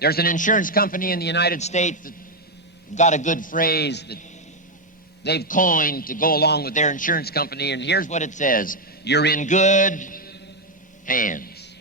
There's an insurance company in the United States that got a good phrase that they've coined to go along with their insurance company, and here's what it says: you're in good hands.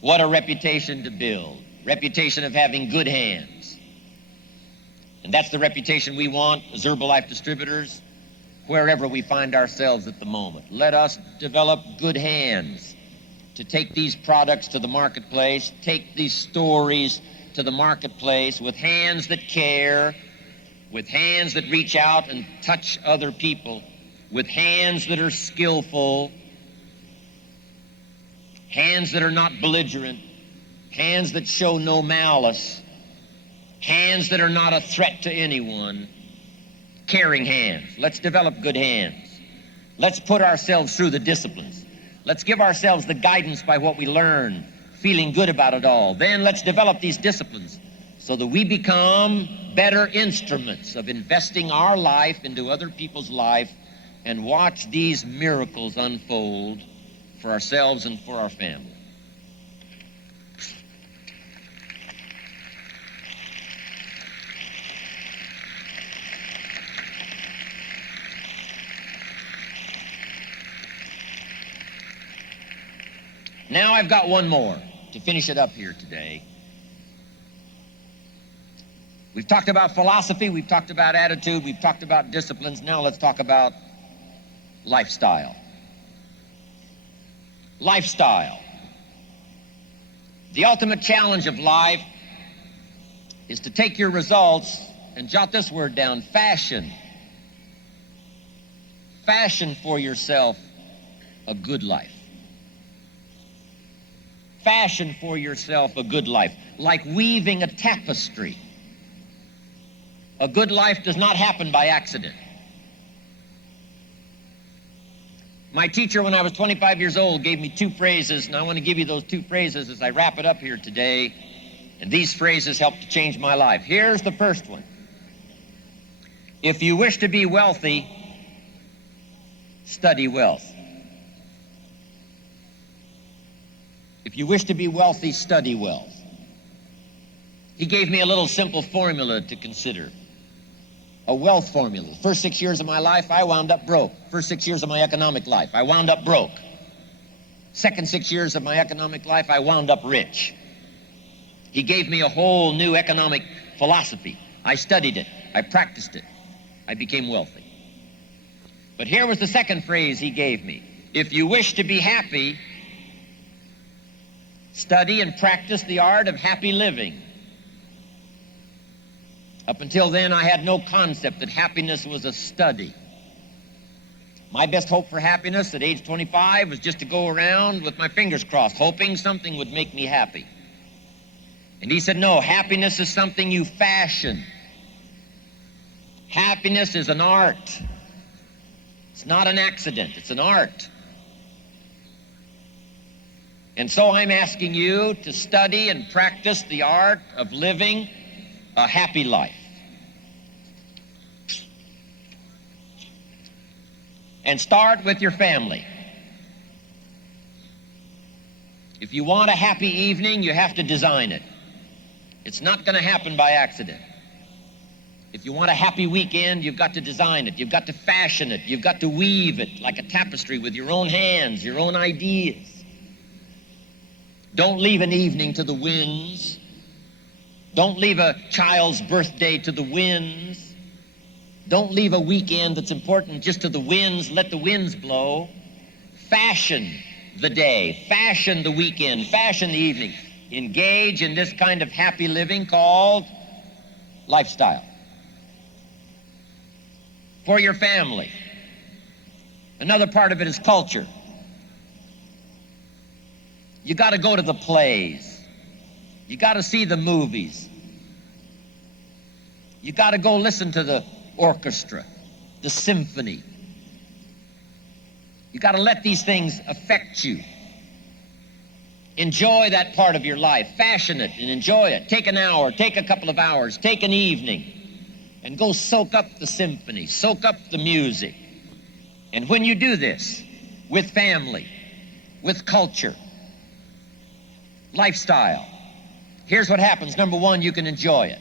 What a reputation to build. Reputation of having good hands. And that's the reputation we want as Herbalife distributors, wherever we find ourselves at the moment. Let us develop good hands to take these products to the marketplace, take these stories to the marketplace with hands that care, with hands that reach out and touch other people, with hands that are skillful, hands that are not belligerent, hands that show no malice, hands that are not a threat to anyone, caring hands. Let's develop good hands. Let's put ourselves through the disciplines. Let's give ourselves the guidance by what we learn, feeling good about it all. Then let's develop these disciplines so that we become better instruments of investing our life into other people's life and watch these miracles unfold for ourselves and for our family. Now I've got one more to finish it up here today. We've talked about philosophy, we've talked about attitude, we've talked about disciplines. Now let's talk about lifestyle. Lifestyle. The ultimate challenge of life is to take your results and jot this word down: fashion. Fashion for yourself a good life. Fashion for yourself a good life, like weaving a tapestry. A good life does not happen by accident. My teacher, when I was 25 years old, gave me two phrases, and I want to give you those two phrases as I wrap it up here today. And these phrases helped to change my life. Here's the first one. If you wish to be wealthy, study wealth. If you wish to be wealthy, study wealth. He gave me a little simple formula to consider. A wealth formula. The first 6 years of my life, I wound up broke. First 6 years of my economic life, I wound up broke. Second 6 years of my economic life, I wound up rich. He gave me a whole new economic philosophy. I studied it. I practiced it. I became wealthy. But here was the second phrase he gave me. If you wish to be happy, study and practice the art of happy living. Up until then, I had no concept that happiness was a study. My best hope for happiness at age 25 was just to go around with my fingers crossed, hoping something would make me happy. And he said, no, happiness is something you fashion. Happiness is an art. It's not an accident, it's an art. And so I'm asking you to study and practice the art of living a happy life. And start with your family. If you want a happy evening, you have to design it. It's not going to happen by accident. If you want a happy weekend, you've got to design it. You've got to fashion it. You've got to weave it like a tapestry with your own hands, your own ideas. Don't leave an evening to the winds. Don't leave a child's birthday to the winds. Don't leave a weekend that's important just to the winds. Let the winds blow. Fashion the day. Fashion the weekend. Fashion the evening. Engage in this kind of happy living called lifestyle. For your family. Another part of it is culture. You got to go to the plays. You got to see the movies. You got to go listen to the orchestra, the symphony. You got to let these things affect you. Enjoy that part of your life. Fashion it and enjoy it. Take an hour, take a couple of hours, take an evening, and go soak up the symphony, soak up the music. And when you do this with family, with culture, lifestyle. Here's what happens. Number one, you can enjoy it.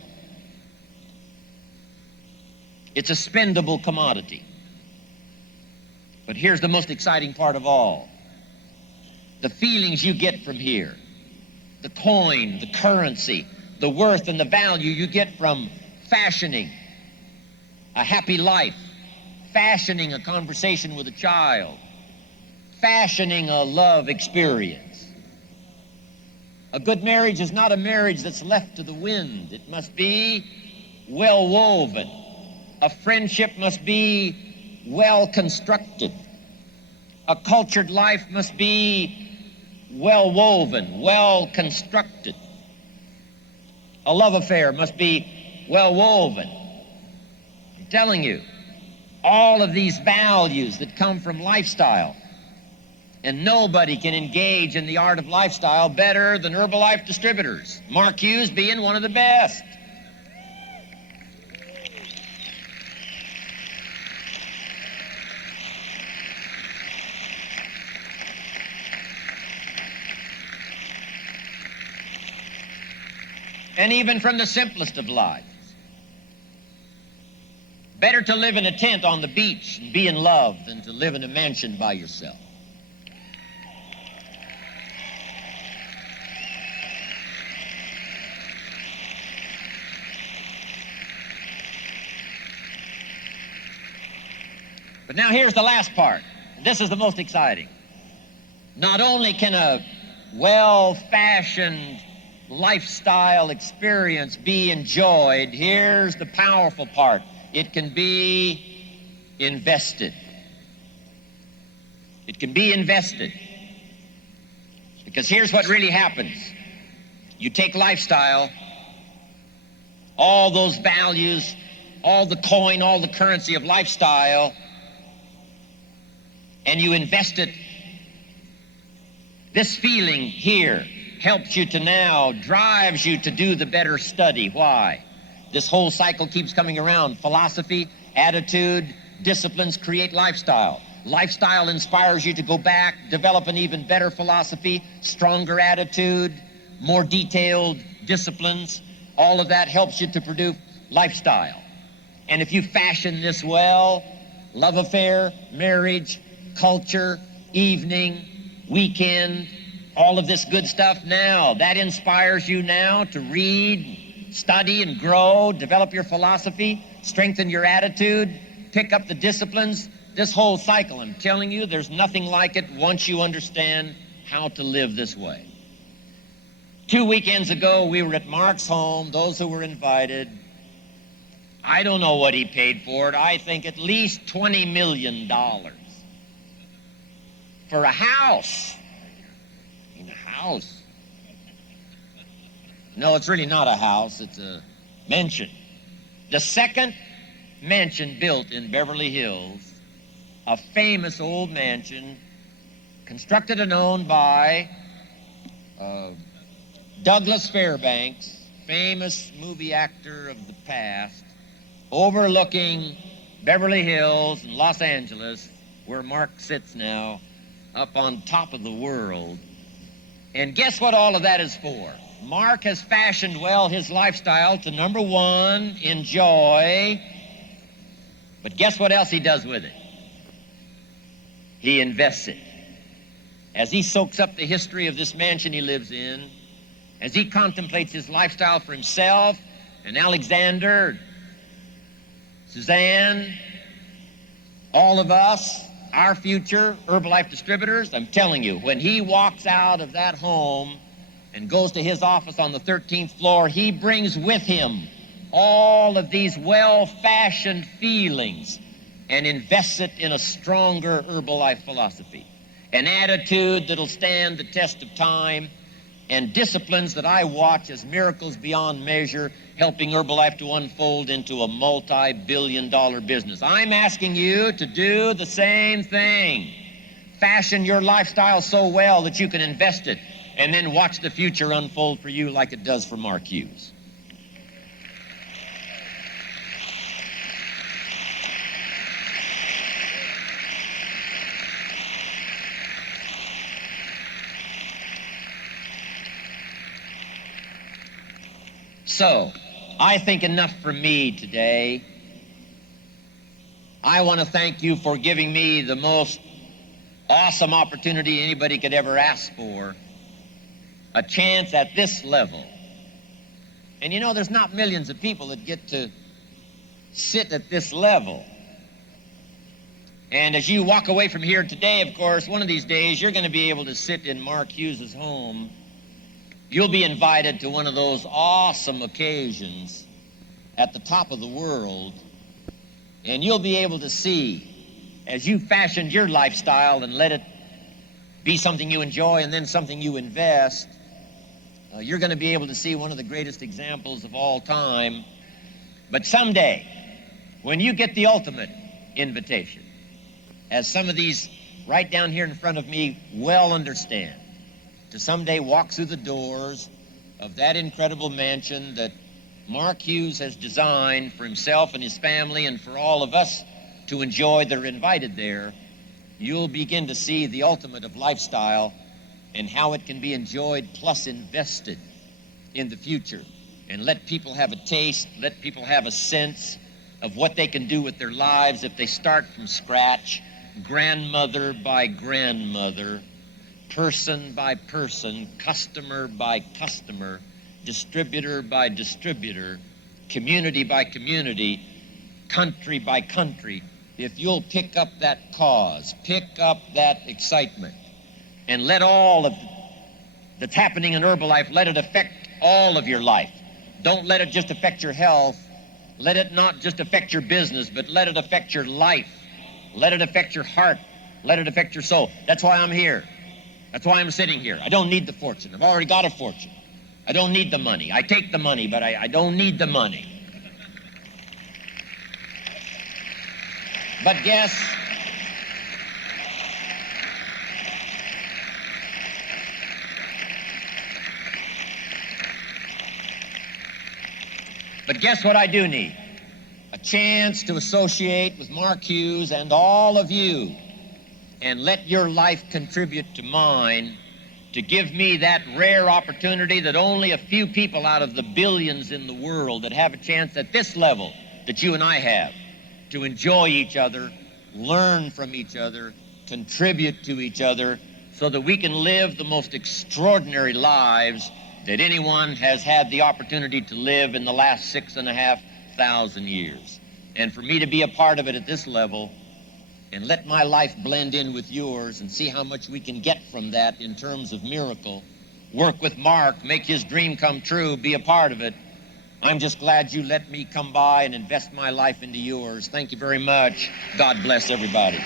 It's a spendable commodity. But here's the most exciting part of all. The feelings you get from here, the coin, the currency, the worth and the value you get from fashioning a happy life, fashioning a conversation with a child, fashioning a love experience. A good marriage is not a marriage that's left to the wind. It must be well woven. A friendship must be well constructed. A cultured life must be well woven, well constructed. A love affair must be well woven. I'm telling you, all of these values that come from lifestyle, and nobody can engage in the art of lifestyle better than Herbalife distributors, Mark Hughes being one of the best. And even from the simplest of lives. Better to live in a tent on the beach and be in love than to live in a mansion by yourself. But now here's the last part. This is the most exciting. Not only can a well-fashioned lifestyle experience be enjoyed, here's the powerful part. It can be invested. It can be invested. Because here's what really happens. You take lifestyle, all those values, all the coin, all the currency of lifestyle, and you invest it. This feeling here helps you to now, drives you to do the better study. Why? This whole cycle keeps coming around. Philosophy, attitude, disciplines create lifestyle. Lifestyle inspires you to go back, develop an even better philosophy, stronger attitude, more detailed disciplines. All of that helps you to produce lifestyle. And if you fashion this well, love affair, marriage, culture, evening, weekend, all of this good stuff now, that inspires you now to read, study, and grow, develop your philosophy, strengthen your attitude, pick up the disciplines. This whole cycle, I'm telling you, there's nothing like it once you understand how to live this way. 2 weekends ago, we were at Mark's home, those who were invited. I don't know what he paid for it. I think at least $20 million for a house. House. No, it's really not a house, it's a mansion. The second mansion built in Beverly Hills, a famous old mansion, constructed and owned by Douglas Fairbanks, famous movie actor of the past, overlooking Beverly Hills and Los Angeles, where Mark sits now, up on top of the world. And guess what all of that is for? Mark has fashioned well his lifestyle to, number one, enjoy. But guess what else he does with it? He invests it. As he soaks up the history of this mansion he lives in, as he contemplates his lifestyle for himself and Alexander, Suzanne, all of us, our future Herbalife distributors, I'm telling you, when he walks out of that home and goes to his office on the 13th floor, he brings with him all of these well-fashioned feelings and invests it in a stronger Herbalife philosophy, an attitude that'll stand the test of time, and disciplines that I watch as miracles beyond measure, helping Herbalife to unfold into a multi-billion-dollar business. I'm asking you to do the same thing. Fashion your lifestyle so well that you can invest it, and then watch the future unfold for you like it does for Mark Hughes. So, I think enough for me today. I want to thank you for giving me the most awesome opportunity anybody could ever ask for, a chance at this level. And you know, there's not millions of people that get to sit at this level. And as you walk away from here today, of course, one of these days you're going to be able to sit in Mark Hughes's home. You'll be invited to one of those awesome occasions at the top of the world, and you'll be able to see, as you fashioned your lifestyle and let it be something you enjoy and then something you invest, you're going to be able to see one of the greatest examples of all time. But someday, when you get the ultimate invitation, as some of these right down here in front of me well understand, to someday walk through the doors of that incredible mansion that Mark Hughes has designed for himself and his family and for all of us to enjoy that are invited there, you'll begin to see the ultimate of lifestyle and how it can be enjoyed plus invested in the future. And let people have a taste, let people have a sense of what they can do with their lives if they start from scratch, grandmother by grandmother, person by person, customer by customer, distributor by distributor, community by community, country by country. If you'll pick up that cause, pick up that excitement, and let all of that's happening in Herbalife, let it affect all of your life. Don't let it just affect your health. Let it not just affect your business, but let it affect your life. Let it affect your heart. Let it affect your soul. That's why I'm here. That's why I'm sitting here. I don't need the fortune. I've already got a fortune. I don't need the money. I take the money, but I don't need the money. But guess what I do need? A chance to associate with Mark Hughes and all of you and let your life contribute to mine, to give me that rare opportunity that only a few people out of the billions in the world that have a chance at this level that you and I have to enjoy each other, learn from each other, contribute to each other, so that we can live the most extraordinary lives that anyone has had the opportunity to live in the last 6,500 years. And for me to be a part of it at this level and let my life blend in with yours and see how much we can get from that in terms of miracle, work with Mark, make his dream come true, be a part of it. I'm just glad you let me come by and invest my life into yours. Thank you very much. God bless everybody.